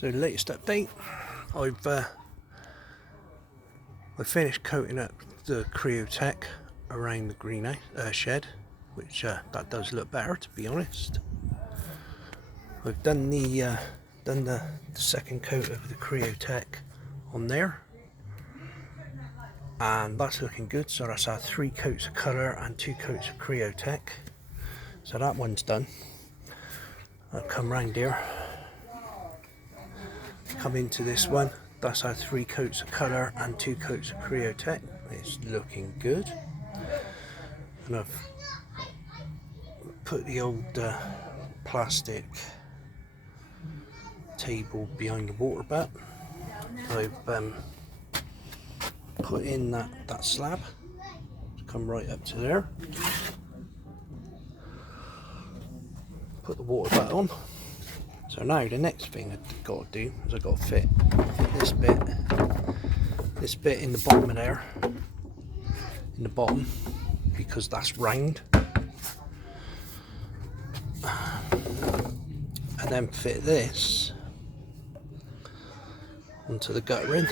So the latest update, I finished coating up the Creotech around the greenhouse shed, which that does look better, to be honest. I've done the second coat of the Creotech on there, and that's looking good. So that's our 3 coats of colour and 2 coats of Creotech. So that one's done. I'll come round here, come into this one. That's our 3 coats of colour and 2 coats of Creotech. It's looking good. And I've put the old plastic table behind the water butt. I've put in that slab to come right up to there. Put the water butt on. So now the next thing I've got to do is I've got to fit this bit in the bottom of there, in the bottom, because that's round, and then fit this onto the guttering,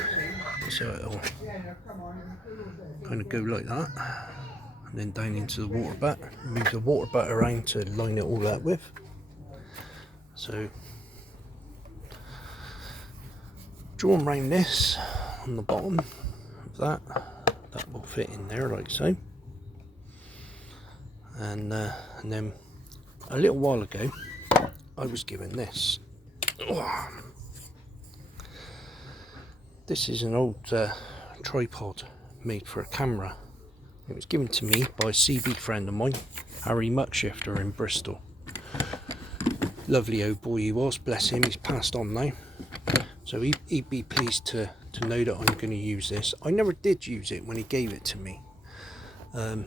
so it'll kind of go like that, and then down into the water butt. Move the water butt around to line it all up with. So draw around this on the bottom of that will fit in there like so. And then a little while ago I was given this. This is an old tripod made for a camera. It was given to me by a CB friend of mine, Harry Muckshifter in Bristol. Lovely old boy he was, bless him, he's passed on now. So he'd be pleased to know that I'm going to use this. I never did use it when he gave it to me. I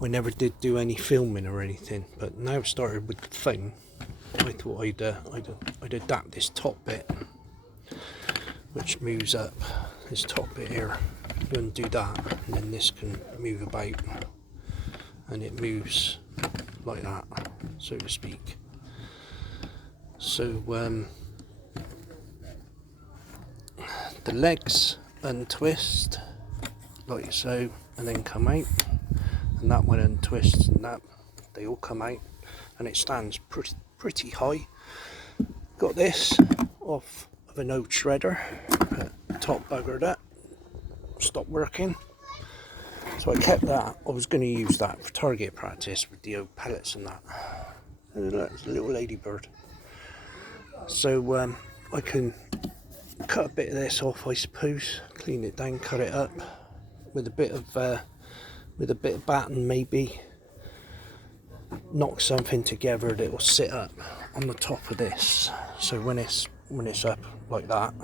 never did do any filming or anything, but now I've started with the phone, I thought I'd adapt this top bit, which moves up, this top bit here. You undo that, and then this can move about, and it moves like that, so to speak. So the legs untwist like so, and then come out, and that one untwists, and that they all come out, and it stands pretty high. Got this off of an old shredder, top buggered up, stopped working, so I kept that. I was going to use that for target practice with the old pellets and that. It's a little ladybird. So I can cut a bit of this off, I suppose, clean it down, cut it up with a bit of batten, maybe knock something together that will sit up on the top of this. So when it's up like that,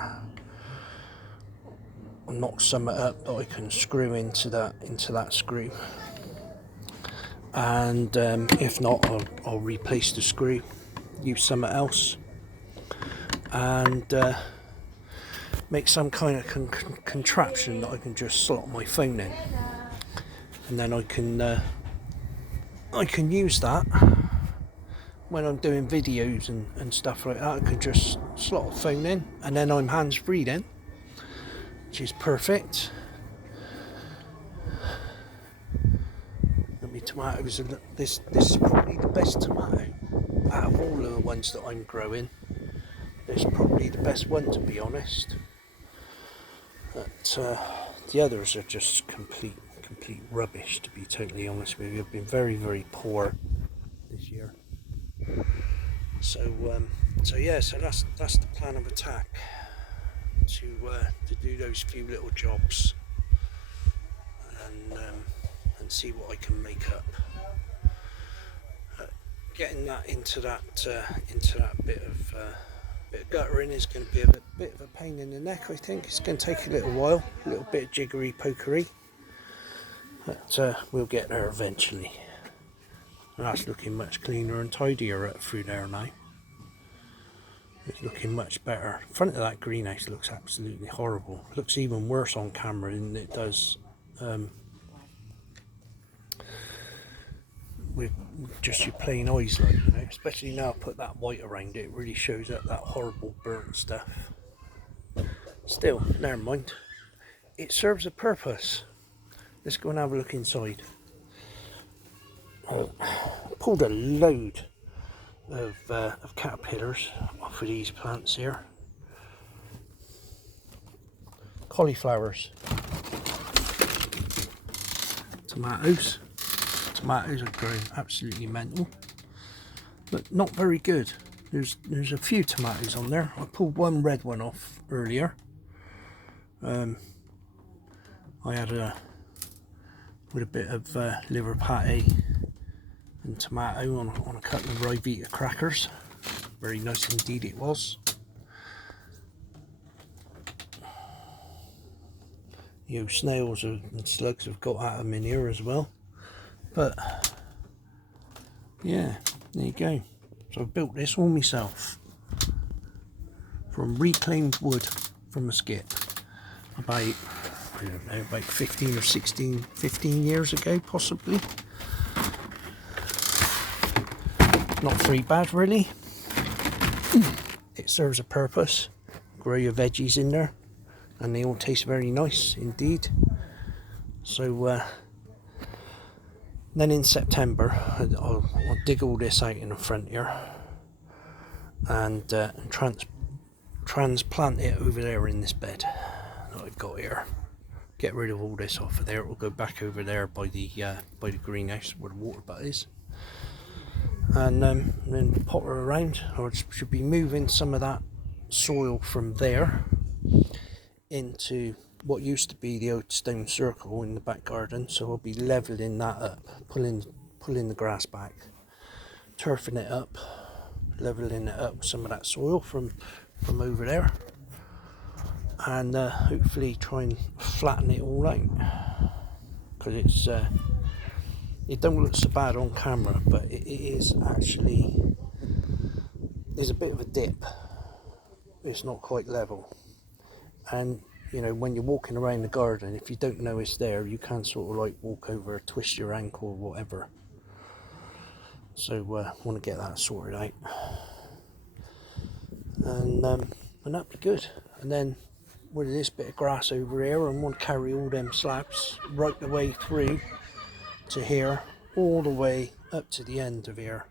I'll knock something up that I can screw into that screw. And if not, I'll replace the screw, use something else, and make some kind of contraption that I can just slot my phone in, and then I can use that when I'm doing videos and stuff like that. I can just slot a phone in, and then I'm hands free then, which is perfect. My tomatoes, this is probably the best tomato out of all of the ones that I'm growing. It's probably the best one, to be honest. But the others are just complete rubbish, to be totally honest with you. I've been very poor this year. So yeah, so that's the plan of attack, to do those few little jobs and see what I can make up. Getting that into that bit of guttering is going to be a bit of a pain in the neck. I think it's going to take a little while, a little bit of jiggery pokery, but we'll get there eventually. And that's looking much cleaner and tidier up through there now. It's looking much better. The front of that greenhouse looks absolutely horrible. It looks even worse on camera than it does with just your plain eyes, like, you know, especially now I put that white around it, it really shows up that horrible burnt stuff. Still, never mind, it serves a purpose. Let's go and have a look inside. I pulled a load of caterpillars off of these plants here. Cauliflowers, tomatoes are growing absolutely mental, but not very good. There's a few tomatoes on there. I pulled one red one off earlier. I had with a bit of liver pate and tomato on a couple of Rivita crackers. Very nice indeed it was. You know, snails and slugs have got at them in here as well. But yeah, there you go. So I've built this all myself from reclaimed wood from a skip about, I don't know, about 15 or 15 years ago possibly. Not very bad really. It serves a purpose. Grow your veggies in there and they all taste very nice indeed. So then in September I'll dig all this out in the front here and transplant it over there in this bed that I've got here. Get rid of all this off of there. It will go back over there by the greenhouse where the water butt is, and then potter around. I should be moving some of that soil from there into what used to be the old stone circle in the back garden, so I'll be levelling that up, pulling the grass back, turfing it up, levelling it up with some of that soil from over there, and hopefully try and flatten it all out, because it don't look so bad on camera, but it is actually, there's a bit of a dip. It's not quite level, and you know, when you're walking around the garden, if you don't know it's there, you can sort of like walk over, twist your ankle or whatever. So want to get that sorted out, and that'd be good. And then with this bit of grass over here, I want to carry all them slabs right the way through to here, all the way up to the end of here.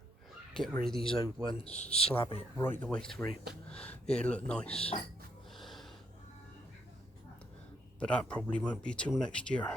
Get rid of these old ones, slab it right the way through. It'll look nice. But that probably won't be till next year.